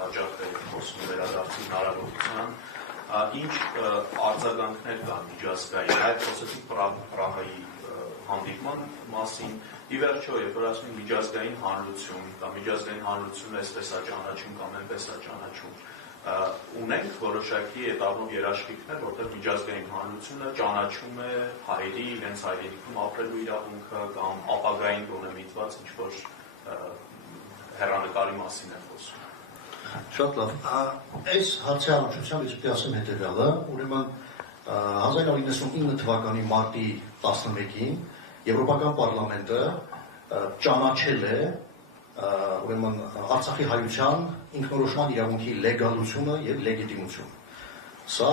հաճախ է խոսում վերադարձի հնարավորության, ինչ արձագանքներ կան միջազգային, այդ խոսեցիք Պրահայի հանդիպման մասին, ի վերջո, երբ որ ասում են միջազգային հանրություն, կամ միջազգային հանրությունը այսպես է ճանաչում կամ այնպես է ճանաչում, ունենք որոշակի էտապով երաշխիքներ, որտեղ միջազգային հանրությունը ճանաչում է հայերի, իրենց հայրենիքում ապրելու իրավունքը կամ ապագային գոնե միտված ինչ-որ հեռանկարի մասին է խոսում։ Շատ լավ։ Այս հարցի առնչությամբ ես պետք է ասեմ հետևյալը, ուրեմն 1999 թվականի մարտի 11-ին Եվրոպական պարլամենտը ճանաչել է ուրեմն Արցախի հայության ինքնորոշման իրավունքի լեգալությունը եւ լեգիտիմությունը։ Սա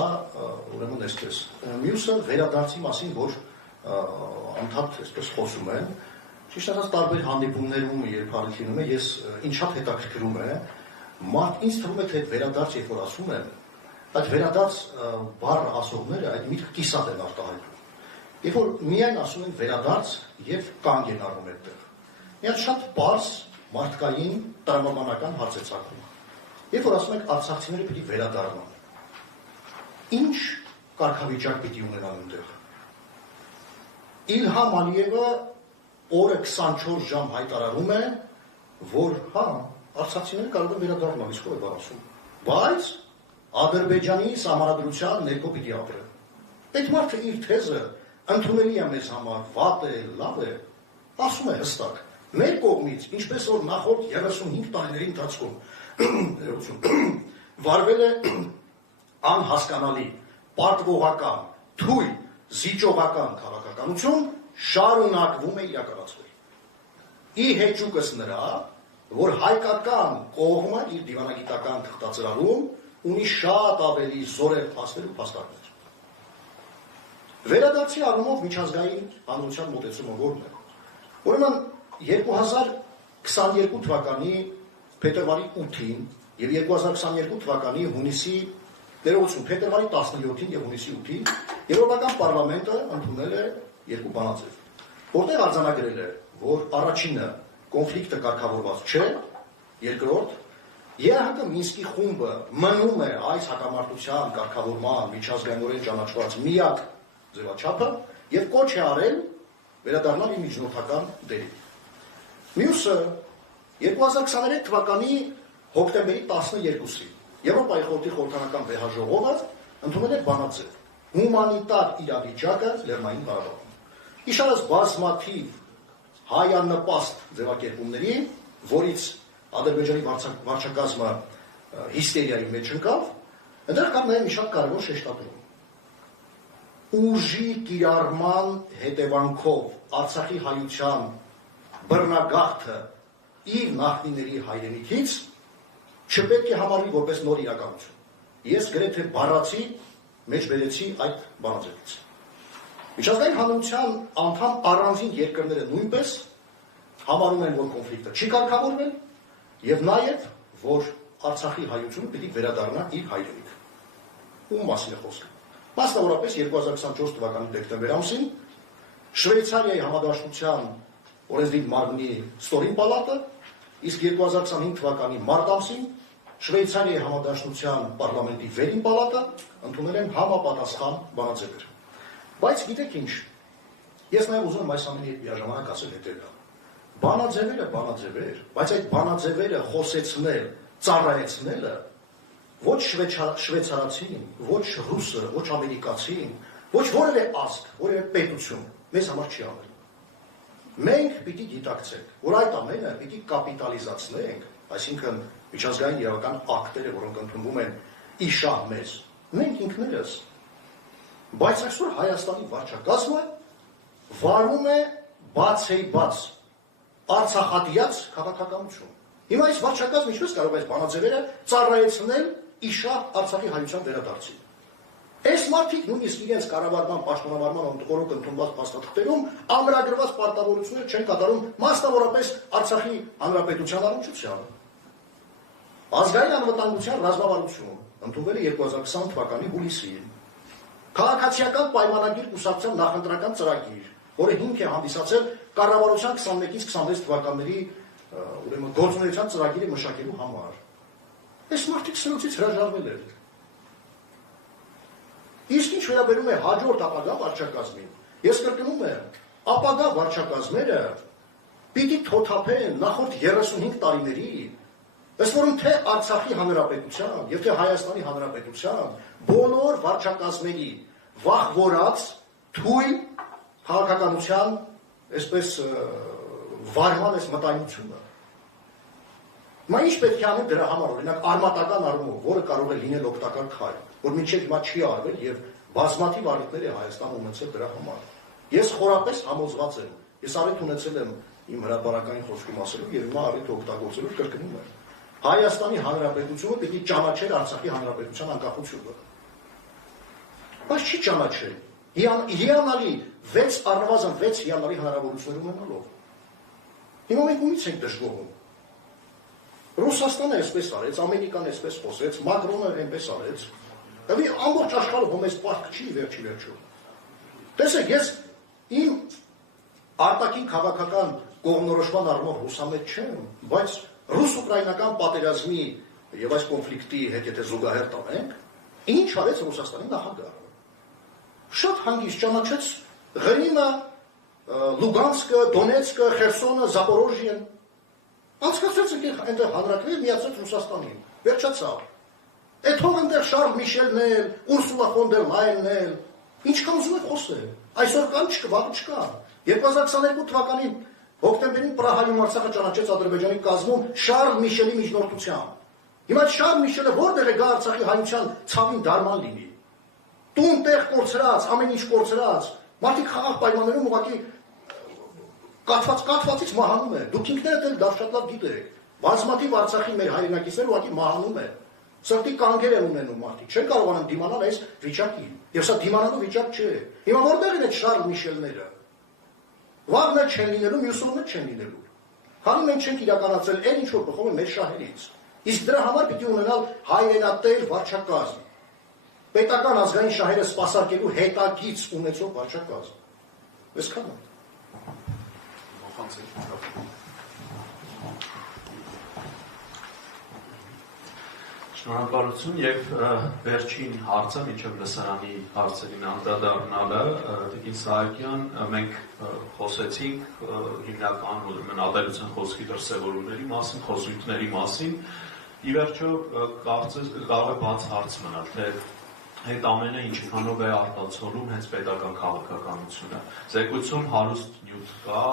ուրեմն այսպես։ Մյուսը վերադարձի մասին, որ անդադ այսպես խոսում են, ճիշտ ասած տարբեր հանդիպումներում երբ հարցնում է, ես ինչ շատ հետաքրքրում է, մարդ ինձ թվում է թե վերադարձ երբ որ ասում են, այդ վերադարձ բառը ասողները այդ միտքը կիսատ են արտահայտում։ Երբ որ միայն ասում են վերադարձ եւ կանգ են առնում այդտեղ։ Միայն շատ բարձ մարդկային տրամաբանական հարց է ցակում։ Երբ որ ասում ենք արցախցիները պիտի վերադառնան, ինչ կարգավիճակ պիտի ունենան այնտեղ։ Իլհամ Ալիևը օրը 24 ժամ հայտարարում է, որ հա, արցախցիները կարող են վերադառնալ, իսկ ով է բան ասում։ Բայց Ադրբեջանի սահմանադրության ներքո պիտի ապրեն։ Այդ մարդը իր թեզը ընդունելի է մեզ համար, վատ է, լավ է, ասում է հստակ։ Մեր կողմից, ինչպես որ նախորդ 35 տարիների ընթացքում վարվել է անհասկանալի, պարտվողական, թույլ, զիջողական քաղաքականություն, շարունակվում է իրականացվել։ Ի հեճուկս նրա, որ հայկական կողմը իր դիվանագիտական թղթածրարում ունի շատ ավելի զորեր փաստեր ու փաստարկներ։ Վերադարձի առումով միջազգային հանրության մոտեցումը որն է։ Ուրեմն 2022 թվականի փետրվարի 8-ին եւ 2022 թվականի հունիսի ներողություն, փետրվարի 17-ին եւ հունիսի 8-ին Եվրոպական պարլամենտը ընդունել է երկու բանաձև, որտեղ արձանագրել է, որ առաջինը կոնֆլիկտը կարգավորված չէ, երկրորդ ԵԱՀԿ Մինսկի խումբը մնում է այս հակամարտության կարգավորման միջազգայինորեն ճանաչված միակ ձևաչափը եւ կոչ է արել վերադառնալ իր միջնորդական դերին։ Մյուսը 2023 թվականի հոկտեմբերի 12-ին Եվրոպայի խորհրդի խորհրդանական վեհաժողովը ընդունել է բանաձև հումանիտար իրավիճակը Լեռնային Ղարաբաղում։ Իշարած բազմաթիվ հայանպաստ ձևակերպումների, որից Ադրբեջանի վարչակազմը հիստերիայի մեջ ընկավ, այնտեղ կար նաև մի շատ կարևոր շեշտադրում։ Ուժի կիրառման հետևանքով Արցախի հայության բռնագաղթը իր նախնիների հայրենիքից չպետք է համարվի որպես նոր իրականություն։ Ես գրեթե բառացի մեջ բերեցի այդ բանաձևից։ Միջազգային հանրության անդամ առանձին երկրները նույնպես համարում են, որ կոնֆլիկտը չի կարգավորվել եւ նաեւ, որ Արցախի հայությունը պիտի վերադառնա իր հայրենիք։ Ում մասին է խոսքը։ Մասնավորապես 2024 թվականի դեկտեմբեր ամսին Շվեյցարիայի համադաշնության օրենսդիր մարմնի ստորին պալատը, իսկ 2025 թվականի մարտ ամսին Շվեյցարիայի համադաշնության պարլամենտի վերին պալատը ընդունել են համապատասխան բանաձևեր։ Բայց գիտեք ինչ, ես նաև ուզում եմ այս ամենի հետ միաժամանակ ասել հետևյալը։ Բանաձևեր, բայց այդ բանաձևերը խոսեցնել, ծառայեցնելը ոչ շվեյցարացին, ոչ ռուսը, ոչ ամերիկացին, ոչ որևէ ազգ, որևէ պետություն մեզ համար չի անել։ Մենք պիտի գիտակցենք, որ այդ ամենը պիտի կապիտալիզացնենք, այսինքն միջազգային իրավական ակտերը, որոնք ընդունվում են իշահ մեզ, մենք ինքներս։ Բայց այսօր Հայաստանի վարչակազմը վարում է բացեիբաց արցախատիաց քաղաքականություն։ Հիմա այս վարչակազմը ինչպես կարող է այս բանաձևերը ծառայեցնել իշահ Արցախի հայության վերադարձին։ Այս մարդիկ նույնիսկ իրենց կառավարման պաշտոնավարման օրոք ընդունված փաստաթղթերում ամրագրված պարտավորություններ չեն կատարում մասնավորապես Արցախի հանրապետության առնչությամբ։ Ազգային անվտանգության ռազմավարություն ընդունվել է 2020 թվականի հուլիսին։ Քաղաքացիական պայմանագիր կուսակցության նախընտրական ծրագիր, որը հիմք է հանդիսացել կառավարության 21-ից 26 թվականների ուրեմն գործունեության ծրագիրը մշակելու համար։ Այս մարդիկ սրուցից հրաժարվել են։ Իսկ ինչ վերաբերում է հաջորդ ապագա վարչակազմին, ես կրկնում եմ, ապագա վարչակազմերը պիտի թոթափեն նախորդ 35 տարիների, ըստ որում թե Արցախի հանրապետության եւ թե Հայաստանի հանրապետության բոլոր վարչակազմերի վախվորած թույլ քաղաքականության այսպես վարման այս մտայնությունը։ Μα ինչ պետք է անել դրա համար, օրինակ արմատական առումով, որը կարող է լինել օգտակար քայլ, որ մինչև հիմա չի արվել եւ բազմաթիվ առիթներ է Հայաստանը ունեցել դրա համար։ Ես խորապես համոզված եմ, ես առիթ ունեցել եմ իմ հրապարակային խոսքում ասելու եւ հիմա առիթ օգտագործելու կրկնում եմ։ Հայաստանի Հանրապետությունը պիտի ճանաչեր Արցախի Հանրապետության անկախությունը։ Բայց չի ճանաչել։ Հիանալի 6 առնվազն 6 հիանալի հնարավորություններ ունենալով։ Հիմա մենք ումից ենք դժգոհում։ Ռուսաստանը այսպես արեց, Ամերիկան այսպես խոսեց, Մակրոնը այնպես արեց։ Դե ամբողջ աշխարհը ոմես պարտք չի վերջի վերջում։ Տեսեք, ես իմ արտաքին քաղաքական կողմնորոշման առումով հուսամետ չեմ, բայց ռուս-ուկրաինական պատերազմի եւ այս կոնֆլիկտի հետ եթե զուգահեռ տանենք, ինչ արեց Ռուսաստանի նախագահը։ Շատ հանգիստ ճանաչեց Ղրիմը, Լուգանսկը, Դոնեցկը, Խերսոնը, Զապորոժիեն։ Անցկացրեց այնտեղ հանրակրվեր միացրեց Ռուսաստանին, վերջացավ։ Այդ հող այնտեղ Շարլ Միշելն էլ, Ուրսուլա ֆոն դեր Լայենն էլ, ինչքան ուզում եք խոսել, այսօր կան չկա, վաղ չկա։ 2022 թվականի հոկտեմբերին Պրահայում Արցախը ճանաչեց Ադրբեջանի կազմում Շարլ Միշելի միջնորդությամբ։ Հիմա Շարլ Միշելը որտեղ է գա Արցախի հայության ցավին դարման լինի։ Տուն տեղ կորցրած, ամեն ինչ կորցրած, մարդիկ խաղաղ պայմաններում ուղղակի կաթվածից մահանում է։ Դուք ինքներդ էլ դա շատ լավ գիտեք։ Բազմաթիվ Արցախի մեր հայրենակիցներ ուղղակի մահանում են։ Սրտի կանգեր են ունենում մարդիկ, չեն կարողանում դիմանալ այս վիճակին։ Եվ սա դիմանալու վիճակ չէ։ Հիմա որտեղ են այդ Շարլ Միշելները։ Վաղն էլ չեն լինելու, մյուսօրն էլ չեն լինելու։ Քանի մենք չենք իրականացրել այն ինչ որ բխում է մեր շահերից։ Իսկ դրա համար պիտի ունենալ հայրենատեր վարչակազմ։ Պետական ազգային շահերը սպասարկելու հետագիծ ունեցող վարչակազմ։ Այսքանը։ Շնորհակալություն եւ վերջին հարցը մինչեւ լսարանի հարցերին անդրադառնալը Տիկին Սահակյան մենք խոսեցինք հիմնական ուրեմն աբերության խոսքի դրսևորումների մասին, խոսույթների մասին ի վերջո կարծես կարող է բաց հարց մնալ թե այդ ամենը ինչքանով է արտացոլում հենց պետական քաղաքականությունը զեկույցում հարուստ նյութ կա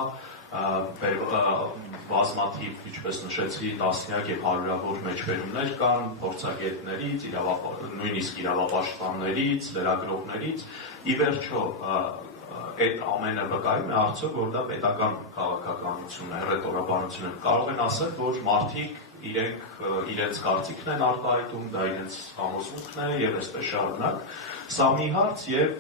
բազմաթիվ, ինչպես նշեցի, տասնյակ եւ հարյուրավոր մեջբերումներ կան փորձագետներից, նույնիսկ իրավապաշտպաններից, լրագրողներից, ի վերջո այդ ամենը վկայում է արդյոք, որ դա պետական քաղաքականություն է, հռետորաբանություն է, կարող են ասել, որ մարդիկ իրենց կարծիքն են արտահայտում, դա իրենց համոզմունքն է եւ այսպես շարունակ, սա մի հարց եւ